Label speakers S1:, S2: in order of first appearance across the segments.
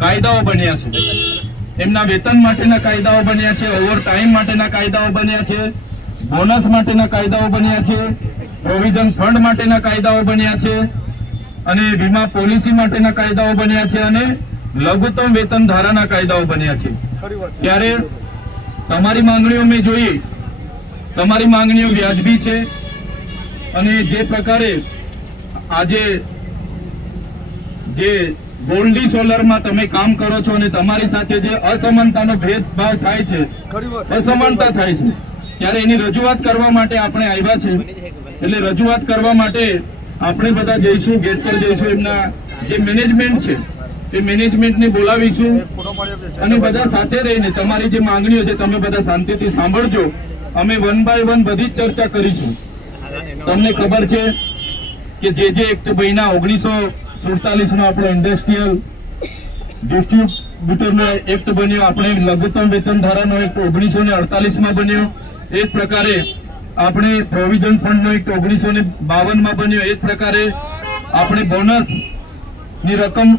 S1: કાયદાઓ બન્યા છે. એમના વેતન માટેના કાયદાઓ બન્યા છે ઓવર ટાઈમ માટેના કાયદાઓ બન્યા છે બોનસ માટેના કાયદાઓ બન્યા છે પ્રોવિઝન ફંડ માટેના કાયદાઓ બન્યા છે, અને વીમા પોલિસી માટેના કાયદાઓ બન્યા છે અને લઘુત્તમ વેતન ધારાના કાયદાઓ બન્યા છે. ત્યારે તમારી માંગણીઓ મેં જોઈ તમારી માંગણીઓ વ્યાજબી છે. અને જે પ્રકારે આજે જે ગોલ્ડી સોલરમાં તમે કામ કરો છો અને તમારી સાથે જે અસમાનતાનો ભેદભાવ થાય છે અસમાનતા થાય છે ત્યારે એની રજૂઆત કરવા માટે આપણે આવ્યા છે. એટલે રજૂઆત કરવા માટે આપણે બધા જઈશું ગેટ પર જઈશું. એમના જે મેનેજમેન્ટ છે એ મેનેજમેન્ટને બોલાવીશું અને બધા સાથે રહીને તમારી જે માંગણીઓ છે તમે બધા શાંતિથી સાંભળજો. અમે વન બાય વન બધી જ ચર્ચા કરીશું. તમને ખબર છે કે જે જે એક્ટ મહિના ઓગણીસો સુડતાલીસ નો આપણો ઇન્ડસ્ટ્રીયલ ડિસ્ટ્રીબ્યુટરનો એક્ટ બન્યો આપણે લઘુત્તમ વેતન ધારાનો એક્ટ ઓગણીસો ને અડતાલીસમાં બન્યો. એ જ પ્રકારે આપણે પ્રોવિઝન ફંડનો એક્ટ ઓગણીસો ને બાવનમાં બન્યો. એ જ પ્રકારે આપણે બોનસની રકમ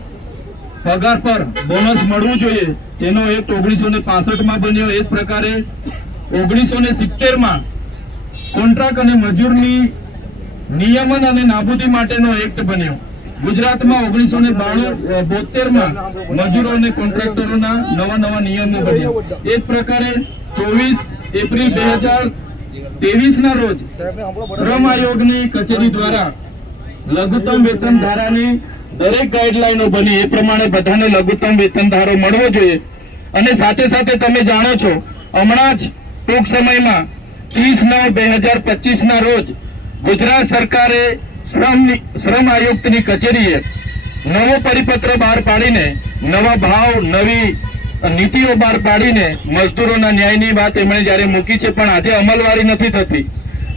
S1: પગાર પર બોનસ મળવું જોઈએ. એનો એક્ટ ઓગણીસો ને પાસઠમાં બન્યો. એ જ પ્રકારે ઓગણીસો ને સિત્તેરમાં કોન્ટ્રાક્ટ અને મજૂરની નિયમન અને નાબૂદી માટેનો એક્ટ બન્યો. ગુજરાતમાં ઓગણીસો ને બાણું બોતેરમાં મજૂરો અને કોન્ટ્રાક્ટરોના નવા નવા નિયમો બન્યા. એ જ પ્રકારે ચોવીસ એપ્રિલ બે હજાર ના રોજ શ્રમ આયોગની કચેરી દ્વારા લઘુત્તમ વેતન ધારાની દરેક ગાઈડલાઈનો બની. એ પ્રમાણે બધાને લઘુત્તમ વેતન ધારો મળવો જોઈએ. અને સાથે સાથે તમે જાણો છો, હમણાં જ ટૂંક સમયમાં ત્રીસ નવ બે હજાર પચીસ ના રોજ ગુજરાત સરકારે શ્રમ શ્રમ આયુક્તની કચેરીએ નવો પરિપત્ર બહાર પાડીને, નવા ભાવ, નવી નીતિઓ બહાર પાડીને મજદૂરોના ન્યાયની વાત એમણે જ્યારે મૂકી છે, પણ આજે અમલવારી નથી થતી.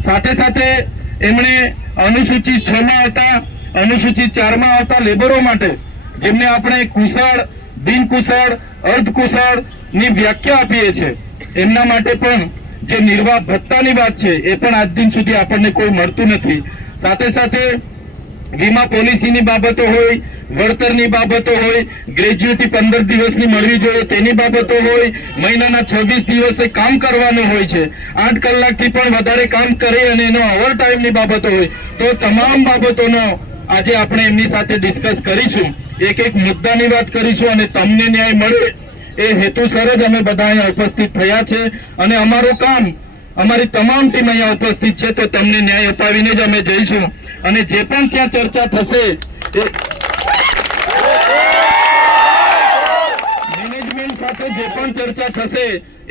S1: સાથે સાથે એમણે અનુસૂચિત છ માં આવતા, અનુસૂચિત ચારમાં આવતા લેબરો માટે, જેમને આપણે કુશળ, બિનકુશળ અર્ધકુશળની વ્યાખ્યા આપીએ છીએ, એમના માટે પણ જે નિર્વાહ ભત્તાની વાત છે, એ પણ આજ દિન સુધી આપણને કોઈ મળતું નથી. સાથે સાથે વીમા પોલિસીની બાબતો હોય, વળતરની બાબતો હોય ગ્રેજ્યુટી પંદર દિવસની મળવી જોઈએ તેની બાબતો હોય, મહિનાના છવ્વીસ દિવસે કામ કરવાનું હોય છે, આઠ કલાકથી પણ વધારે કામ કરે અને એનો ઓવર ટાઈમની બાબતો હોય, તો તમામ બાબતોનો આજે આપણે એમની સાથે ડિસ્કસ કરીશું. એક એક મુદ્દાની વાત કરીશું અને તમને ન્યાય મળે એ હેતુસર જ અમે બધા અહીંયા ઉપસ્થિત થયા છે અને અમારું કામ અમારી તમામ ટીમ અહીંયા ઉપસ્થિત છે તો તમને ન્યાય અપાવીને જ અમે જઈશું. અને જે પણ ત્યાં ચર્ચા થશે મેનેજમેન્ટ સાથે જે પણ ચર્ચા થશે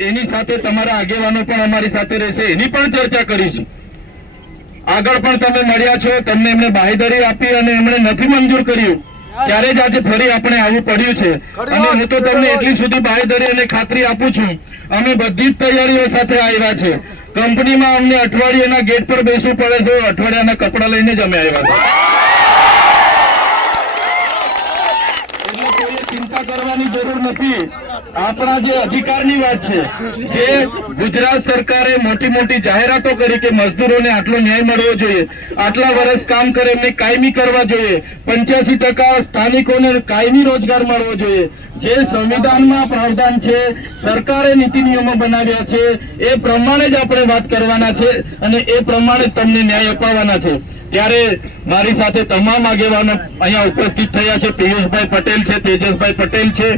S1: એની સાથે તમારા આગેવાનો પણ અમારી સાથે રહેશે. એની પણ ચર્ચા કરીશું. આગળ પણ તમે મળ્યા છો તમને એમણે બાહેધરી આપી અને એમણે નથી મંજૂર કર્યું. ત્યારે જ આજે ફરી આપણે આવું પડ્યું છે. અને હું તો તમને એટલી સુધી બાહેધરી અને ખાતરી આપું છું. અમે બધી જ તૈયારીઓ સાથે આવ્યા છે. કંપનીમાં અમને અઠવાડિયાના ગેટ પર બેસવું પડે છે, અઠવાડિયાના કપડા લઈને જ અમે આવ્યા કોઈએ ચિંતા કરવાની જરૂર નથી. આપણા જે અધિકારની વાત છે, જે ગુજરાત સરકારે મોટી મોટી જાહેરાતો કરી કે મજદૂરોને આટલો ન્યાય મળવો જોઈએ, આટલા વર્ષ કામ કરે, એમને કાયમી કરવા જોઈએ, પંચ્યાસી ટકા સ્થાનિકોને કાયમી રોજગાર મળવો જોઈએ. જે સંવિધાનમાં પ્રાવધાન છે, સરકારે નીતિ નિયમો બનાવ્યા છે, એ પ્રમાણે જ આપણે વાત કરવાના છે અને એ પ્રમાણે તમને ન્યાય અપાવવાના છે. ત્યારે મારી સાથે તમામ આગેવાનો અહીંયા ઉપસ્થિત થયા છે. પિયુષભાઈ પટેલ છે, તેજસભાઈ પટેલ છે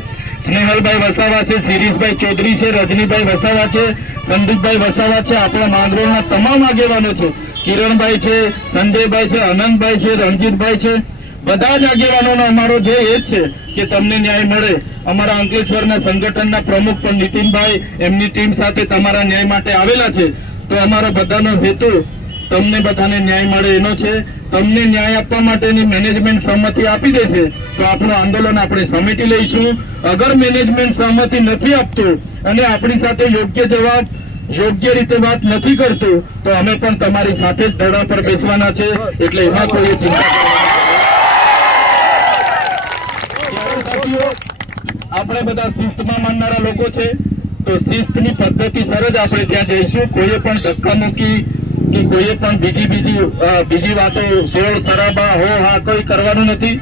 S1: સ્નેહલભાઈ વસાવા છે, શિરીષભાઈ ચૌધરી છે, રજનીભાઈ વસાવા છે, સંદીપભાઈ વસાવા છે, આપણા માંગરોળના તમામ આગેવાનો છે. કિરણભાઈ છે, સંજયભાઈ છે, અનંતભાઈ છે, રણજીતભાઈ છે. બધા જ આગેવાનોનો અમારો ધ્યેય એ જ છે કે તમને ન્યાય મળે. અમારા અંકલેશ્વરના સંગઠનના પ્રમુખ પણ નીતિનભાઈ, એમની ટીમ સાથે તમારા ન્યાય માટે આવેલા છે. તો અમારો બધાનો હેતુ તમને બધાને ન્યાય મળે એનો છે. તમને ન્યાય આપવા માટેની મેનેજમેન્ટ સહમતિ આપી દેશે, તો આપણું આંદોલન આપણે સમેટી લઈશું. અગર મેનેજમેન્ટ સહમતિ નથી આપતું અને આપણી સાથે યોગ્ય જવાબ, યોગ્ય રીતે વાત નથી કરતું, તો અમે પણ તમારી સાથે જ ધડા પર બેસવાના છે. એટલે એમાં કોઈ ચિંતા આપણે બધા શિસ્તમાં માનનારા લોકો છે. તો શિસ્તની પદ્ધતિ સર જ આપણે ત્યાં જઈશું. કોઈએ પણ ધક્કા મૂકી કે કોઈએ પણ બીજી બીજી બીજી વાતો સોળ શરાબા હો હા કોઈ કરવાનું નથી.